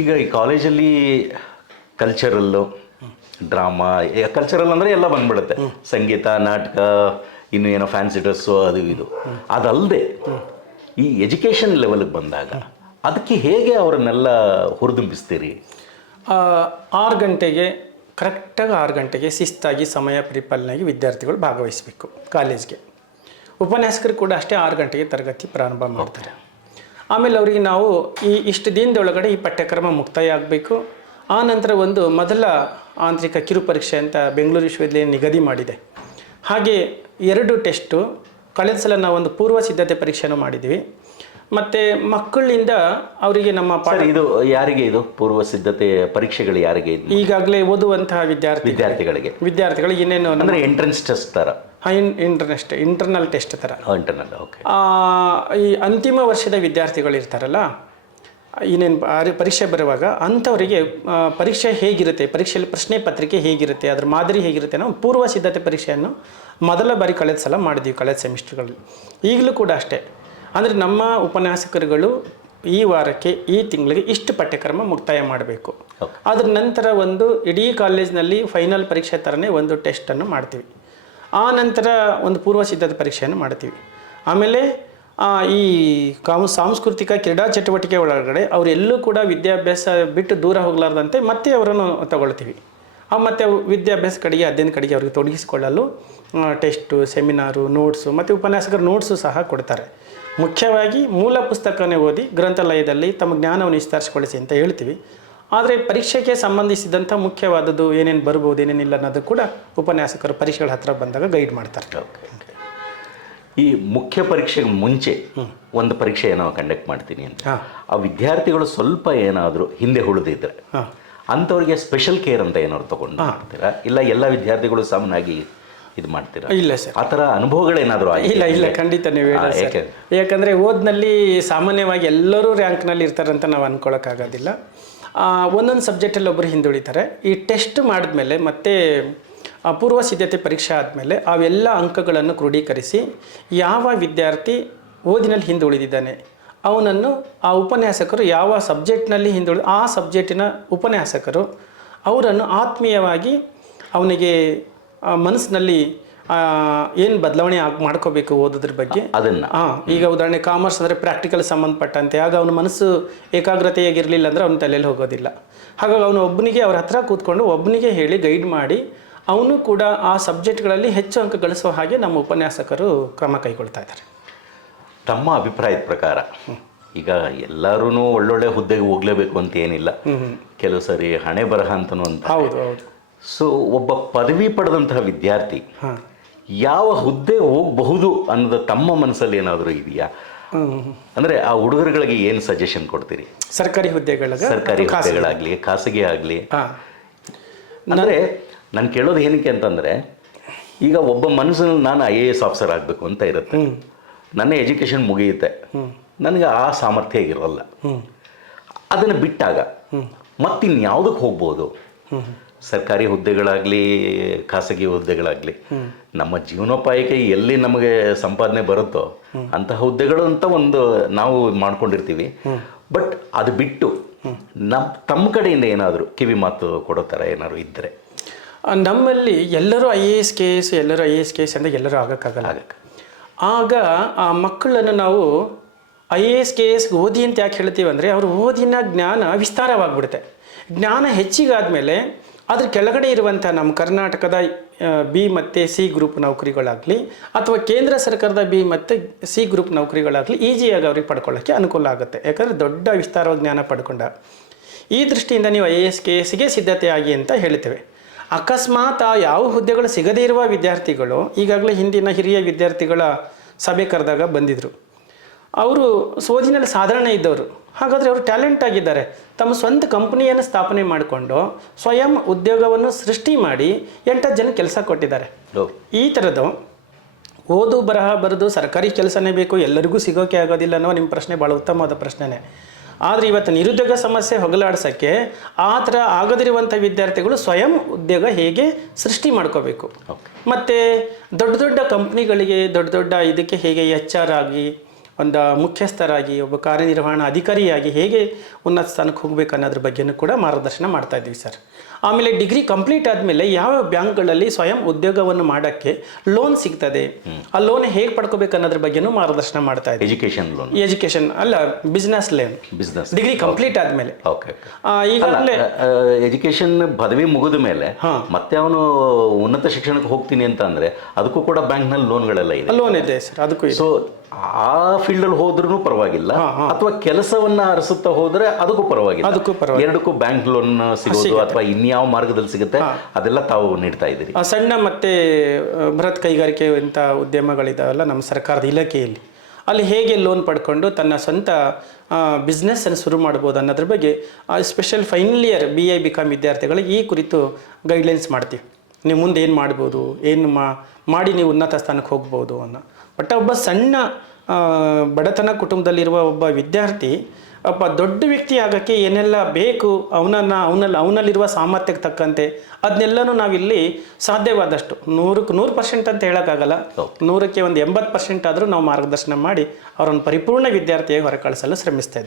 ಈಗ ಈ ಕಾಲೇಜಲ್ಲಿ ಕಲ್ಚರಲ್ಲು ಡ್ರಾಮಾ, ಕಲ್ಚರಲ್ ಅಂದರೆ ಎಲ್ಲ ಬಂದ್ಬಿಡುತ್ತೆ, ಸಂಗೀತ, ನಾಟಕ, ಇನ್ನು ಏನೋ ಫ್ಯಾನ್ಸಿ ಡ್ರೆಸ್ಸು, ಅದು ಇದು. ಅದಲ್ಲದೆ ಈ ಎಜುಕೇಷನ್ ಲೆವೆಲ್ಗೆ ಬಂದಾಗ ಅದಕ್ಕೆ ಹೇಗೆ ಅವರನ್ನೆಲ್ಲ ಹುರಿದುಂಬಿಸ್ತೀರಿ? 6 ಗಂಟೆಗೆ ಕರೆಕ್ಟಾಗಿ 6 ಗಂಟೆಗೆ ಶಿಸ್ತಾಗಿ ಸಮಯ ಪರಿಪಾಲನೆಯಾಗಿ ವಿದ್ಯಾರ್ಥಿಗಳು ಭಾಗವಹಿಸಬೇಕು ಕಾಲೇಜ್ಗೆ. ಉಪನ್ಯಾಸಕರು ಕೂಡ ಅಷ್ಟೇ 6 ಗಂಟೆಗೆ ತರಗತಿ ಪ್ರಾರಂಭ ಮಾಡ್ತಾರೆ. ಆಮೇಲೆ ಅವರಿಗೆ ನಾವು ಇಷ್ಟು ದಿನದೊಳಗಡೆ ಈ ಪಠ್ಯಕ್ರಮ ಮುಕ್ತಾಯ ಆಗಬೇಕು. ಆ ನಂತರ ಒಂದು ಮೊದಲ ಆಂತರಿಕ ಕಿರು ಪರೀಕ್ಷೆ ಅಂತ ಬೆಂಗಳೂರು ವಿಶ್ವವಿದ್ಯಾಲಯ ನಿಗದಿ ಮಾಡಿದೆ. ಹಾಗೆ 2 ಟೆಸ್ಟು, ಕಳೆದ ಸಲ ನಾವು ಒಂದು ಪೂರ್ವ ಸಿದ್ಧತೆ ಪರೀಕ್ಷೆಯನ್ನು ಮಾಡಿದ್ವಿ. ಮತ್ತು ಮಕ್ಕಳಿಂದ ಅವರಿಗೆ ನಮ್ಮ ಇದು ಯಾರಿಗೆ ಇದು ಪೂರ್ವ ಸಿದ್ಧತೆ ಪರೀಕ್ಷೆಗಳು ಯಾರಿಗೆ? ಈಗಾಗಲೇ ಓದುವಂತಹ ವಿದ್ಯಾರ್ಥಿಗಳಿಗೆ ಇನ್ನೇನು ಅಂದರೆ ಎಂಟ್ರೆನ್ಸ್ ಟೆಸ್ಟ್ ಥರ, ಇಂಟರ್ನಲ್ ಟೆಸ್ಟ್ ಥರ. Internal, okay. ಈ ಅಂತಿಮ ವರ್ಷದ ವಿದ್ಯಾರ್ಥಿಗಳು ಇರ್ತಾರಲ್ಲ, ಇನ್ನೇನು ಪರೀಕ್ಷೆ ಬರುವಾಗ ಅಂಥವರಿಗೆ ಪರೀಕ್ಷೆ ಹೇಗಿರುತ್ತೆ, ಪರೀಕ್ಷೆಯಲ್ಲಿ ಪ್ರಶ್ನೆ ಪತ್ರಿಕೆ ಹೇಗಿರುತ್ತೆ, ಅದರ ಮಾದರಿ ಹೇಗಿರುತ್ತೆ ಅನ್ನೋ ಪೂರ್ವ ಸಿದ್ಧತೆ ಪರೀಕ್ಷೆಯನ್ನು ಮೊದಲ ಬಾರಿ ಕಳೆದ ಸಲ ಮಾಡಿದ್ವಿ, ಕಳೆದ ಸೆಮಿಸ್ಟರ್ಗಳಲ್ಲಿ. ಈಗಲೂ ಕೂಡ ಅಷ್ಟೇ. ಅಂದರೆ ನಮ್ಮ ಉಪನ್ಯಾಸಕರುಗಳು ಈ ವಾರಕ್ಕೆ, ಈ ತಿಂಗಳಿಗೆ ಇಷ್ಟು ಪಠ್ಯಕ್ರಮ ಮುಕ್ತಾಯ ಮಾಡಬೇಕು. ಅದರ ನಂತರ ಒಂದು ಇಡೀ ಕಾಲೇಜಿನಲ್ಲಿ ಫೈನಲ್ ಪರೀಕ್ಷೆ ಥರನೇ ಒಂದು ಟೆಸ್ಟನ್ನು ಮಾಡ್ತೀವಿ. ಆ ನಂತರ ಒಂದು ಪೂರ್ವ ಸಿದ್ಧತೆ ಪರೀಕ್ಷೆಯನ್ನು ಮಾಡ್ತೀವಿ. ಆಮೇಲೆ ಈ ಸಾಂಸ್ಕೃತಿಕ ಕ್ರೀಡಾ ಚಟುವಟಿಕೆ ಒಳಗಡೆ ಅವರೆಲ್ಲೂ ಕೂಡ ವಿದ್ಯಾಭ್ಯಾಸ ಬಿಟ್ಟು ದೂರ ಹೋಗಲಾರ್ದಂತೆ ಮತ್ತೆ ಅವರನ್ನು ತಗೊಳ್ತೀವಿ. ಮತ್ತು ವಿದ್ಯಾಭ್ಯಾಸ ಕಡೆಗೆ, ಅಧ್ಯಯನ ಕಡೆಗೆ ಅವ್ರಿಗೆ ತೊಡಗಿಸಿಕೊಳ್ಳಲು ಟೆಸ್ಟು, ಸೆಮಿನಾರು, ನೋಟ್ಸು ಮತ್ತು ಉಪನ್ಯಾಸಕರ ನೋಟ್ಸು ಸಹ ಕೊಡ್ತಾರೆ. ಮುಖ್ಯವಾಗಿ ಮೂಲ ಪುಸ್ತಕನೇ ಓದಿ ಗ್ರಂಥಾಲಯದಲ್ಲಿ ತಮ್ಮ ಜ್ಞಾನವನ್ನು ವಿಸ್ತರಿಸಿಕೊಳ್ಳಿಸಿ ಅಂತ ಹೇಳ್ತೀವಿ. ಆದರೆ ಪರೀಕ್ಷೆಗೆ ಸಂಬಂಧಿಸಿದಂಥ ಮುಖ್ಯವಾದದ್ದು ಏನೇನು ಬರ್ಬೋದು, ಏನೇನಿಲ್ಲ ಅನ್ನೋದು ಕೂಡ ಉಪನ್ಯಾಸಕರು ಪರೀಕ್ಷೆಗಳ ಹತ್ತಿರ ಬಂದಾಗ ಗೈಡ್ ಮಾಡ್ತಾರೆ. ಈ ಮುಖ್ಯ ಪರೀಕ್ಷೆಗೆ ಮುಂಚೆ ಒಂದು ಪರೀಕ್ಷೆ ಏನೋ ಕಂಡಕ್ಟ್ ಮಾಡ್ತೀನಿ ಅಂತ, ಆ ವಿದ್ಯಾರ್ಥಿಗಳು ಸ್ವಲ್ಪ ಏನಾದರೂ ಹಿಂದೆ ಉಳಿದಿದ್ರೆ ಅಂಥವ್ರಿಗೆ ಸ್ಪೆಷಲ್ ಕೇರ್ ಅಂತ ಏನಾದ್ರು ತಗೊಂಡು ಮಾಡ್ತೀರಾ, ಇಲ್ಲ ಎಲ್ಲ ವಿದ್ಯಾರ್ಥಿಗಳು ಸಾಮಾನ್ಯವಾಗಿ ಇದು ಮಾಡ್ತೀರಾ? ಇಲ್ಲ ಸರ್, ಆ ಥರ ಅನುಭವಗಳೇನಾದರೂ? ಇಲ್ಲ ಖಂಡಿತ ನೀವು ಹೇಳಿ. ಯಾಕಂದರೆ ಓದ್ನಲ್ಲಿ ಸಾಮಾನ್ಯವಾಗಿ ಎಲ್ಲರೂ ರ್ಯಾಂಕ್ನಲ್ಲಿ ಇರ್ತಾರಂತ ನಾವು ಅಂದ್ಕೊಳ್ಳೋಕ್ಕಾಗೋದಿಲ್ಲ. ಒಂದೊಂದು ಸಬ್ಜೆಕ್ಟಲ್ಲಿ ಒಬ್ಬರು ಹಿಂದುಳಿತಾರೆ. ಈ ಟೆಸ್ಟ್ ಮಾಡಿದ್ಮೇಲೆ ಮತ್ತೆ ಪೂರ್ವ ಸಿದ್ಧತೆ ಪರೀಕ್ಷೆ ಆದಮೇಲೆ ಅವೆಲ್ಲ ಅಂಕಗಳನ್ನು ಕ್ರೋಢೀಕರಿಸಿ ಯಾವ ವಿದ್ಯಾರ್ಥಿ ಓದಿನಲ್ಲಿ ಹಿಂದುಳಿದಿದ್ದಾನೆ ಅವನನ್ನು ಆ ಉಪನ್ಯಾಸಕರು ಯಾವ ಸಬ್ಜೆಕ್ಟ್ನಲ್ಲಿ ಆ ಸಬ್ಜೆಕ್ಟಿನ ಉಪನ್ಯಾಸಕರು ಅವರನ್ನು ಆತ್ಮೀಯವಾಗಿ ಅವನಿಗೆ ಮನಸ್ಸಿನಲ್ಲಿ ಏನು ಬದಲಾವಣೆ ಮಾಡ್ಕೋಬೇಕು ಓದೋದ್ರ ಬಗ್ಗೆ ಅದನ್ನು. ಈಗ ಉದಾಹರಣೆ ಕಾಮರ್ಸ್ ಅಂದರೆ ಪ್ರಾಕ್ಟಿಕಲ್ ಸಂಬಂಧಪಟ್ಟಂತೆ, ಆಗ ಅವನ ಮನಸ್ಸು ಏಕಾಗ್ರತೆಯಾಗಿರಲಿಲ್ಲ ಅಂದರೆ ಅವನ ತಲೆಯಲ್ಲಿ ಹೋಗೋದಿಲ್ಲ. ಹಾಗಾಗಿ ಅವನು ಒಬ್ಬನಿಗೆ ಅವ್ರ ಹತ್ರ ಕೂತ್ಕೊಂಡು ಒಬ್ಬನಿಗೆ ಹೇಳಿ ಗೈಡ್ ಮಾಡಿ ಅವನು ಕೂಡ ಆ ಸಬ್ಜೆಕ್ಟ್ಗಳಲ್ಲಿ ಹೆಚ್ಚು ಅಂಕ ಗಳಿಸೋ ಹಾಗೆ ನಮ್ಮ ಉಪನ್ಯಾಸಕರು ಕ್ರಮ ಕೈಗೊಳ್ತಾ ಇದ್ದಾರೆ. ತಮ್ಮ ಅಭಿಪ್ರಾಯದ ಪ್ರಕಾರ ಈಗ ಎಲ್ಲರೂ ಒಳ್ಳೊಳ್ಳೆ ಹುದ್ದೆಗೆ ಹೋಗಲೇಬೇಕು ಅಂತ ಏನಿಲ್ಲ, ಕೆಲವು ಸರಿ ಹಣೆ ಬರಹ ಅಂತನೂ ಅಂತ. ಹೌದು. ಸೊ ಒಬ್ಬ ಪದವಿ ಪಡೆದಂತಹ ವಿದ್ಯಾರ್ಥಿ ಯಾವ ಹುದ್ದೆ ಹೋಗಬಹುದು ಅನ್ನೋದು ತಮ್ಮ ಮನಸ್ಸಲ್ಲಿ ಏನಾದರೂ ಇದೆಯಾ? ಅಂದರೆ ಆ ಹುಡುಗರುಗಳಿಗೆ ಏನು ಸಜೆಷನ್ ಕೊಡ್ತೀರಿ? ಸರ್ಕಾರಿ ಹುದ್ದೆಗಳಾಗಲಿ ಖಾಸಗಿ ಆಗಲಿ. ಅಂದರೆ ನಾನು ಕೇಳೋದು ಏನಕ್ಕೆ ಅಂತಂದರೆ, ಈಗ ಒಬ್ಬ ಮನಸ್ಸಿನಲ್ಲಿ ನಾನು IAS ಆಫೀಸರ್ ಆಗಬೇಕು ಅಂತ ಇರುತ್ತೆ, ನನ್ನ ಎಜುಕೇಷನ್ ಮುಗಿಯುತ್ತೆ, ನನಗೆ ಆ ಸಾಮರ್ಥ್ಯ ಇರೋಲ್ಲ. ಅದನ್ನು ಬಿಟ್ಟಾಗ ಮತ್ತಿನ್ಯಾವುದಕ್ಕೆ ಹೋಗ್ಬೋದು? ಸರ್ಕಾರಿ ಹುದ್ದೆಗಳಾಗಲಿ ಖಾಸಗಿ ಹುದ್ದೆಗಳಾಗಲಿ, ನಮ್ಮ ಜೀವನೋಪಾಯಕ್ಕೆ ಎಲ್ಲಿ ನಮಗೆ ಸಂಪಾದನೆ ಬರುತ್ತೋ ಅಂತಹ ಹುದ್ದೆಗಳು ಅಂತ ಒಂದು ನಾವು ಮಾಡ್ಕೊಂಡಿರ್ತೀವಿ. ಬಟ್ ಅದು ಬಿಟ್ಟು ತಮ್ಮ ಕಡೆಯಿಂದ ಏನಾದರೂ ಕಿವಿ ಮಾತು ಕೊಡೋ ಥರ ಏನಾದ್ರು ಇದ್ದರೆ? ನಮ್ಮಲ್ಲಿ ಎಲ್ಲರೂ IAS KS ಅಂತ ಎಲ್ಲರೂ ಆಗೋಕ್ಕಾಗಲ್ಲ. ಆಗ ಆ ಮಕ್ಕಳನ್ನು ನಾವು IAS KS ಓದಿ ಅಂತ ಯಾಕೆ ಹೇಳ್ತೀವಿ ಅಂದರೆ, ಅವರು ಓದಿನ ಜ್ಞಾನ ವಿಸ್ತಾರವಾಗಿಬಿಡುತ್ತೆ. ಜ್ಞಾನ ಹೆಚ್ಚಿಗಾದಮೇಲೆ ಅದ್ರ ಕೆಳಗಡೆ ಇರುವಂಥ ನಮ್ಮ ಕರ್ನಾಟಕದ B ಮತ್ತು C ಗ್ರೂಪ್ ನೌಕರಿಗಳಾಗಲಿ ಅಥವಾ ಕೇಂದ್ರ ಸರ್ಕಾರದ B ಮತ್ತು C ಗ್ರೂಪ್ ನೌಕರಿಗಳಾಗಲಿ ಈಸಿಯಾಗಿ ಅವ್ರಿಗೆ ಪಡ್ಕೊಳ್ಳೋಕ್ಕೆ ಅನುಕೂಲ ಆಗುತ್ತೆ. ಯಾಕಂದರೆ ದೊಡ್ಡ ವಿಸ್ತಾರವಾದ ಜ್ಞಾನ ಪಡ್ಕೊಂಡ. ಈ ದೃಷ್ಟಿಯಿಂದ ನೀವು IAS KSಗೆ ಸಿದ್ಧತೆ ಆಗಿ ಅಂತ ಹೇಳ್ತೇವೆ. ಅಕಸ್ಮಾತ್ ಯಾವ ಹುದ್ದೆಗಳು ಸಿಗದೇ ಇರುವ ವಿದ್ಯಾರ್ಥಿಗಳು ಈಗಾಗಲೇ ಹಿಂದಿನ ಹಿರಿಯ ವಿದ್ಯಾರ್ಥಿಗಳ ಸಭೆ ಕರೆದಾಗ ಬಂದಿದ್ದರು. ಅವರು ಓದಿನಲ್ಲಿ ಸಾಧಾರಣ ಇದ್ದವರು, ಹಾಗಾದರೆ ಅವರು ಟ್ಯಾಲೆಂಟ್ ಆಗಿದ್ದಾರೆ. ತಮ್ಮ ಸ್ವಂತ ಕಂಪನಿಯನ್ನು ಸ್ಥಾಪನೆ ಮಾಡಿಕೊಂಡು ಸ್ವಯಂ ಉದ್ಯೋಗವನ್ನು ಸೃಷ್ಟಿ ಮಾಡಿ 8 ಜನ ಕೆಲಸ ಕೊಟ್ಟಿದ್ದಾರೆ. ಈ ಥರದ್ದು ಓದು ಬರಹ ಬರೆದು ಸರ್ಕಾರಿ ಕೆಲಸನೇ ಬೇಕು, ಎಲ್ಲರಿಗೂ ಸಿಗೋಕೆ ಆಗೋದಿಲ್ಲ ಅನ್ನೋ ನಿಮ್ಮ ಪ್ರಶ್ನೆ ಭಾಳ ಉತ್ತಮವಾದ ಪ್ರಶ್ನೆನೇ. ಆದರೆ ಇವತ್ತು ನಿರುದ್ಯೋಗ ಸಮಸ್ಯೆ ಹೊಗಲಾಡಿಸೋಕ್ಕೆ ಆ ಥರ ಆಗದಿರುವಂಥ ವಿದ್ಯಾರ್ಥಿಗಳು ಸ್ವಯಂ ಉದ್ಯೋಗ ಹೇಗೆ ಸೃಷ್ಟಿ ಮಾಡ್ಕೋಬೇಕು, ಮತ್ತು ದೊಡ್ಡ ದೊಡ್ಡ ಕಂಪ್ನಿಗಳಿಗೆ ದೊಡ್ಡ ಇದಕ್ಕೆ ಹೇಗೆ HR ಆಗಿ ಒಂದು ಮುಖ್ಯಸ್ಥರಾಗಿ ಒಬ್ಬ ಕಾರ್ಯನಿರ್ವಹಣಾ ಅಧಿಕಾರಿಯಾಗಿ ಹೇಗೆ ಉನ್ನತ ಸ್ಥಾನಕ್ಕೆ ಹೋಗ್ಬೇಕು ಅನ್ನೋದ್ರ ಬಗ್ಗೆನೂ ಕೂಡ ಮಾರ್ಗದರ್ಶನ ಮಾಡ್ತಾ ಇದ್ದೀವಿ ಸರ್. ಆಮೇಲೆ ಡಿಗ್ರಿ ಕಂಪ್ಲೀಟ್ ಆದಮೇಲೆ ಯಾವ ಬ್ಯಾಂಕ್ಗಳಲ್ಲಿ ಸ್ವಯಂ ಉದ್ಯೋಗವನ್ನು ಮಾಡೋಕ್ಕೆ ಲೋನ್ ಸಿಗ್ತದೆ, ಆ ಲೋನ್ ಹೇಗೆ ಪಡ್ಕೋಬೇಕು ಅನ್ನೋದ್ರ ಬಗ್ಗೆನೂ ಮಾರ್ಗದರ್ಶನ ಮಾಡ್ತಾ ಇದ್ದೀವಿ. ಎಜುಕೇಷನ್ ಅಲ್ಲ, ಬಿಸ್ನೆಸ್ ಲೋನ್, ಡಿಗ್ರಿ ಕಂಪ್ಲೀಟ್ ಆದಮೇಲೆ. ಓಕೆ. ಈಗಾಗಲೇ ಎಜುಕೇಶನ್ ಪದವಿ ಮುಗಿದ ಮೇಲೆ ಮತ್ತೆ ಅವನು ಉನ್ನತ ಶಿಕ್ಷಣಕ್ಕೆ ಹೋಗ್ತೀನಿ ಅಂತ ಅಂದ್ರೆ ಅದಕ್ಕೂ ಕೂಡ ಬ್ಯಾಂಕ್ನಲ್ಲಿ ಲೋನ್ಗಳೆಲ್ಲ ಇದೆ. ಲೋನ್ ಇದೆ ಸರ್, ಅದಕ್ಕೂ ಇದೆ. ಸೊ ಆ ಫೀಲ್ಡಲ್ಲಿ ಹೋದ್ರೂ ಪರವಾಗಿಲ್ಲ, ಅಥವಾ ಕೆಲಸವನ್ನ ಅರಸುತ್ತಾ ಹೋದ್ರೆ ಅದಕ್ಕೂ ಪರವಾಗಿಲ್ಲ. ಎರಡಕ್ಕೂ ಬ್ಯಾಂಕ್ ಲೋನ್ ಸಿಗೋದು ಅಥವಾ ಇನ್ಯಾವ ಮಾರ್ಗದಲ್ಲಿ ಸಿಗುತ್ತೆ ಅದೆಲ್ಲ ತಾವು ನೀಡ್ತಾ ಇದ್ದೀರಿ. ಸಣ್ಣ ಮತ್ತೆ ಬೃಹತ್ ಕೈಗಾರಿಕೆ ಇಂಥ ಉದ್ಯಮಗಳಿದಾವಲ್ಲ ನಮ್ಮ ಸರ್ಕಾರದ ಇಲಾಖೆಯಲ್ಲಿ, ಅಲ್ಲಿ ಹೇಗೆ ಲೋನ್ ಪಡ್ಕೊಂಡು ತನ್ನ ಸ್ವಂತ ಬಿಸ್ನೆಸ್ಸನ್ನು ಶುರು ಮಾಡ್ಬೋದು ಅನ್ನೋದ್ರ ಬಗ್ಗೆ special final year BA BCom ವಿದ್ಯಾರ್ಥಿಗಳಿಗೆ ಈ ಕುರಿತು ಗೈಡ್ಲೈನ್ಸ್ ಮಾಡ್ತೀವಿ. ನೀವು ಮುಂದೆ ಏನು ಮಾಡ್ಬೋದು, ಏನು ಮಾಡಿ ನೀವು ಉನ್ನತ ಸ್ಥಾನಕ್ಕೆ ಹೋಗ್ಬೋದು ಅನ್ನೋ. ಬಟ್ ಒಬ್ಬ ಸಣ್ಣ ಬಡತನ ಕುಟುಂಬದಲ್ಲಿರುವ ಒಬ್ಬ ವಿದ್ಯಾರ್ಥಿ ಒಬ್ಬ ದೊಡ್ಡ ವ್ಯಕ್ತಿ ಆಗೋಕ್ಕೆ ಏನೆಲ್ಲ ಬೇಕು ಅವನಲ್ಲಿರುವ ಸಾಮರ್ಥ್ಯಕ್ಕೆ ತಕ್ಕಂತೆ ಅದನ್ನೆಲ್ಲನೂ ನಾವಿಲ್ಲಿ ಸಾಧ್ಯವಾದಷ್ಟು 100ಕ್ಕೆ 100% ಅಂತ ಹೇಳೋಕ್ಕಾಗಲ್ಲ, 100ಕ್ಕೆ ಒಂದು 80% ಆದರೂ ನಾವು ಮಾರ್ಗದರ್ಶನ ಮಾಡಿ ಅವರನ್ನು ಪರಿಪೂರ್ಣ ವಿದ್ಯಾರ್ಥಿಯಾಗಿ ಹೊರಕಳಿಸಲು ಶ್ರಮಿಸ್ತಾ ಇದ್ದೇವೆ.